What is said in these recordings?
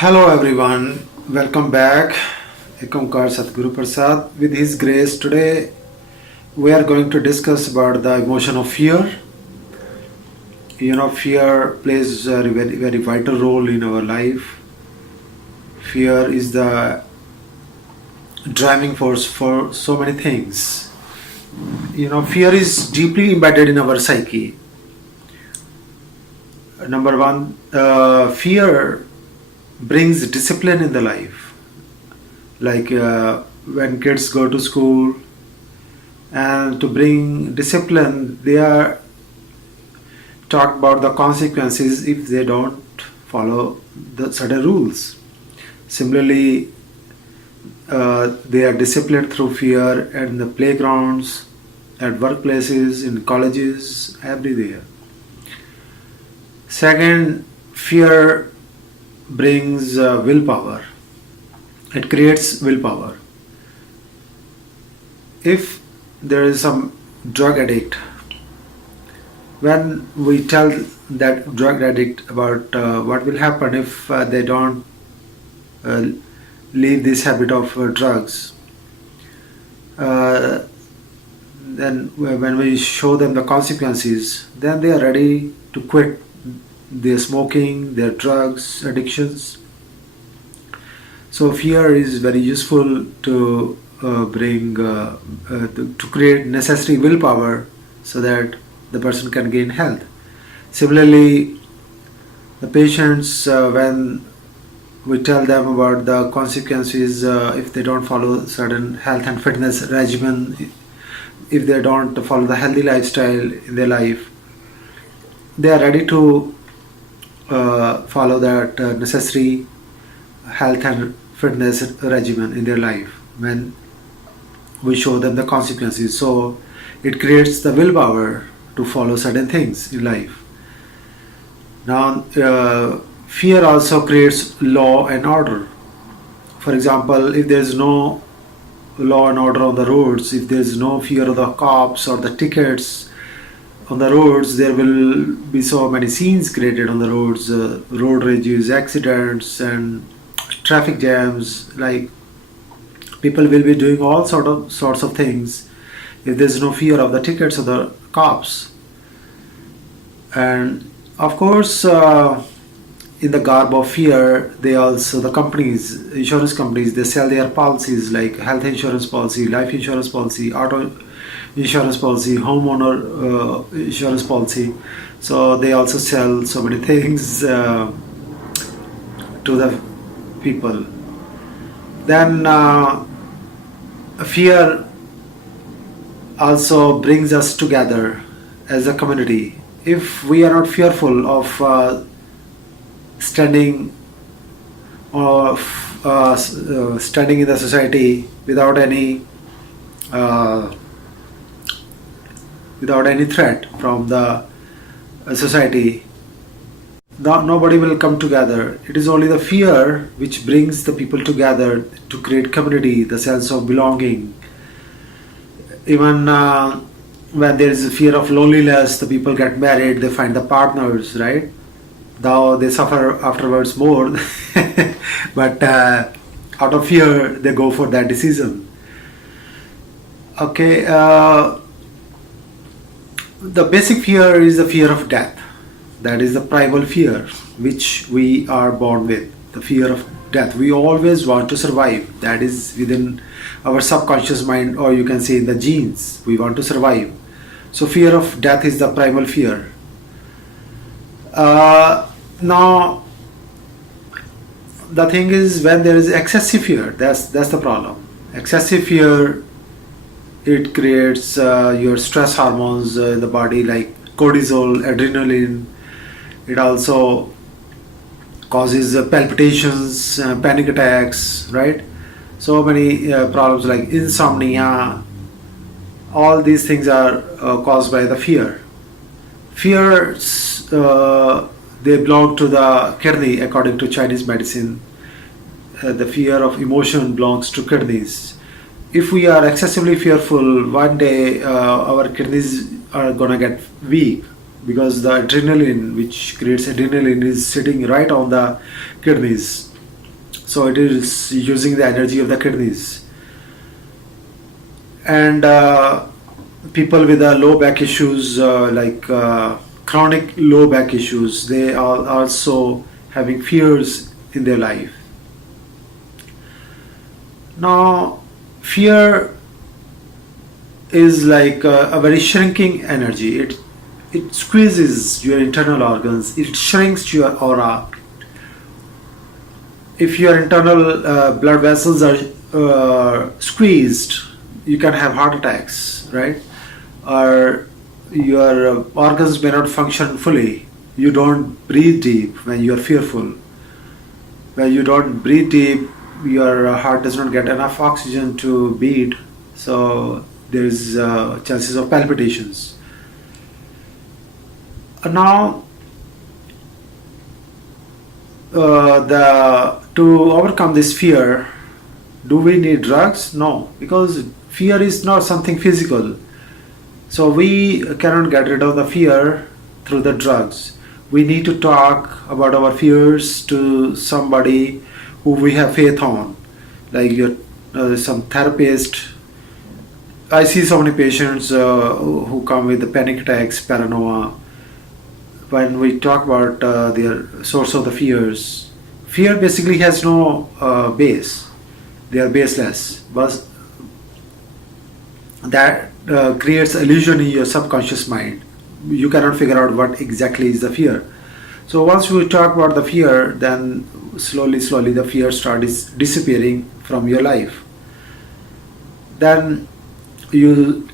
Hello everyone, welcome back. Ekamkar Sadhguru Prasad. With His grace, today we are going to discuss about the emotion of fear. Fear plays a very vital role in our life. Fear is the driving force for so many things. Fear is deeply embedded in our psyche. Number one, fear brings discipline in the life. Like when kids go to school, and to bring discipline, they are taught about the consequences if they don't follow the certain rules. Similarly, they are disciplined through fear at the playgrounds, at workplaces, in colleges, everywhere. Second, fear brings willpower. It creates willpower. If there is some drug addict, when we tell that drug addict about what will happen if they don't uh, leave this habit of drugs, then when we show them the consequences, then they are ready to quit their smoking, their drugs addictions. So fear is very useful to to create necessary willpower so that the person can gain health. Similarly, the patients, when we tell them about the consequences if they don't follow certain health and fitness regimen, if they don't follow the healthy lifestyle in their life, they are ready to follow that necessary health and fitness regimen in their life when we show them the consequences. So it creates the willpower to follow certain things in life. Now, fear also creates law and order. For example, if there is no law and order on the roads, if there is no fear of the cops or the tickets on the roads, there will be so many scenes created on the roads, road rages, accidents, and traffic jams. Like people will be doing all sorts of things if there is no fear of the tickets or the cops. And of course, in the garb of fear, they also, the companies, insurance companies, they sell their policies like health insurance policy, life insurance policy, auto insurance policy, homeowner insurance policy. So they also sell so many things to the people. Then fear also brings us together as a community. If we are not fearful of standing or standing in the society uh, without any threat from the society, nobody will come together. It is only the fear which brings the people together to create community, the sense of belonging. Even when there is a fear of loneliness, the people get married, they find the partners, right? Though they suffer afterwards more, but out of fear, they go for that decision. Okay, the basic fear is the fear of death. That is the primal fear which we are born with. The fear of death. We always want to survive. That is within our subconscious mind, or you can say in the genes. We want to survive. So fear of death is the primal fear. Now, the thing is, when there is excessive fear, that's the problem. Excessive fear, it creates your stress hormones in the body like cortisol, adrenaline. It also causes palpitations, panic attacks, right? So many problems like insomnia. All these things are caused by the fear. Fears, they belong to the kidney according to Chinese medicine. The fear of emotion belongs to kidneys. If we are excessively fearful, one day our kidneys are gonna get weak because the adrenaline, which creates adrenaline, is sitting right on the kidneys. so it is using the energy of the kidneys. And people with low back issues, chronic low back issues, they are also having fears in their life. Now, fear is like a very shrinking energy. It squeezes your internal organs. It shrinks your aura. If your internal blood vessels are squeezed, you can have heart attacks, right? Or your organs may not function fully. You don't breathe deep when you are fearful. When you don't breathe deep, your heart does not get enough oxygen to beat, so there is chances of palpitations. Now, the to overcome this fear, do we need drugs? No, because fear is not something physical. So we cannot get rid of the fear through the drugs. We need to talk about our fears to somebody who we have faith on, like some therapist. I see so many patients who come with the panic attacks, paranoia. When we talk about their source of the fears, fear basically has no base. They are baseless, but that creates illusion in your subconscious mind. You cannot figure out what exactly is the fear. So once we talk about the fear, then slowly the fear starts disappearing from your life. Then you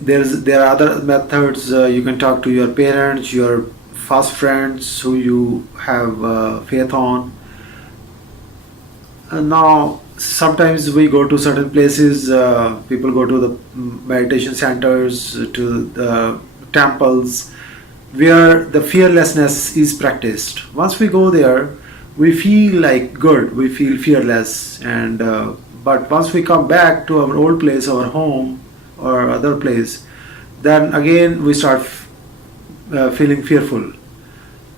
there are other methods. You can talk to your parents, your fast friends who you have faith on. And now sometimes we go to certain places. People go to the meditation centers, to the temples, where the fearlessness is practiced. Once we go there, we feel like good. We feel fearless, and but once we come back to our old place, our home, or other place, then again we start feeling fearful,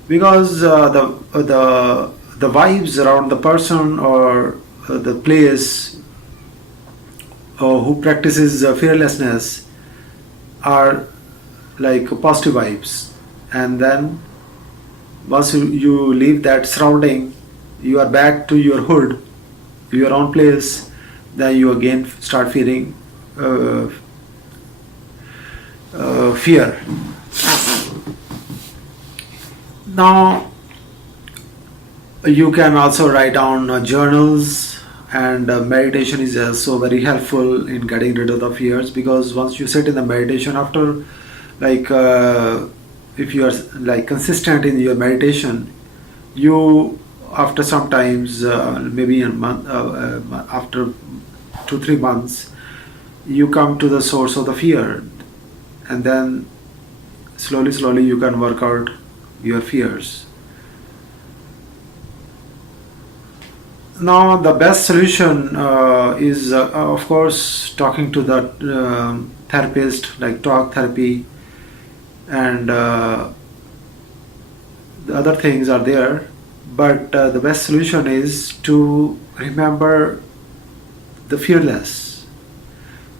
because the vibes around the person or the place who practices fearlessness are like positive vibes. And then once you leave that surrounding, you are back to your hood, your own place, then you again start feeling fear. Now, you can also write down journals, and meditation is also very helpful in getting rid of the fears, because once you sit in the meditation, after like if you are like consistent in your meditation, you after sometimes maybe a month, after 2-3 months, you come to the source of the fear, and then slowly you can work out your fears. Now, the best solution is, of course, talking to the therapist, like talk therapy, and the other things are there. But the best solution is to remember the fearless,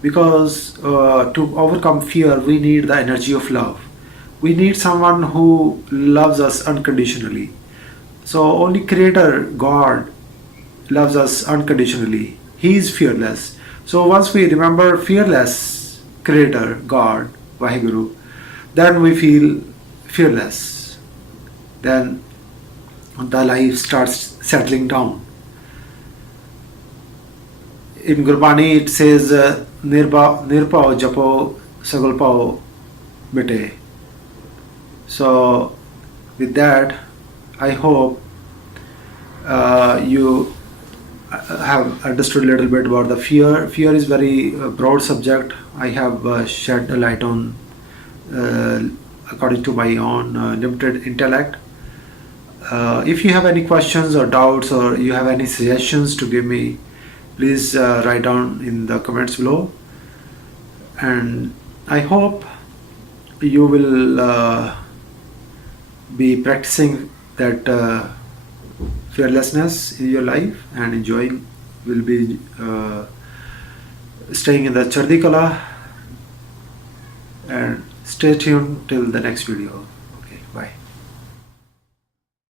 because to overcome fear, we need the energy of love. We need someone who loves us unconditionally. So, only Creator, God, loves us unconditionally. He is fearless. So once we remember fearless Creator, God, Vaheguru, then we feel fearless. Then the life starts settling down. In Gurbani it says, Nirpao Japo Sagalpao Mite. So with that, I hope you have understood a little bit about the fear. Fear is very broad subject. I have shed a light on according to my own limited intellect. If you have any questions or doubts, or you have any suggestions to give me, please write down in the comments below. And I hope you will be practicing that fearlessness in your life and enjoying will be staying in the Chardi Kala, and stay tuned till the next video.